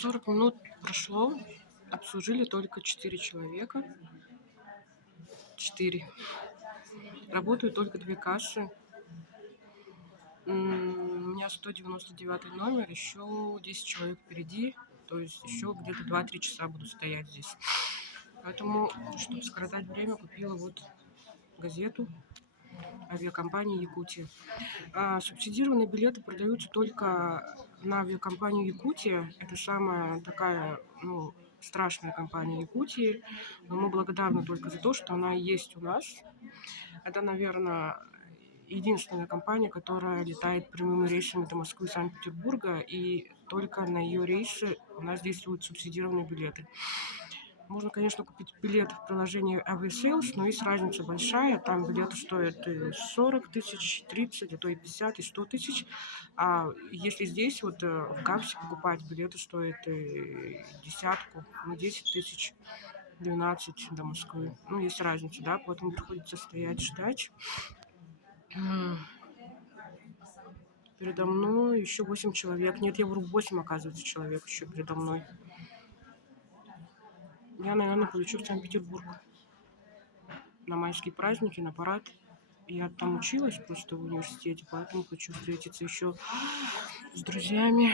40 минут прошло, обслужили только 4 человека. 4. Работают только 2 кассы. У меня 199 номер, еще 10 человек впереди, то есть еще где-то 2-3 часа буду стоять здесь. Поэтому, чтобы скоротать время, купила вот газету авиакомпании «Якутия». Субсидированные билеты продаются только на авиакомпанию «Якутия». Это самая такая, страшная компания Якутии. Но мы благодарны только за то, что она есть у нас. Это, наверное, единственная компания, которая летает прямыми рейсами до Москвы и Санкт-Петербурга, и только на ее рейсы у нас действуют субсидированные билеты. Можно, конечно, купить билет в приложении Aviasales, но есть разница большая. Там билеты стоят 40 тысяч, 30, а то и 50, и 100 тысяч. А если здесь вот в ГАПСе покупать, билеты стоят десятку, 10 тысяч, 12 до Москвы. Есть разница, да, поэтому приходится стоять, ждать. Передо мной еще 8 человек. Нет, я вру, 8, оказывается, человек еще передо мной. Я, наверное, полечу в Санкт-Петербург на майские праздники, на парад. Я там училась просто в университете, поэтому хочу встретиться еще с друзьями.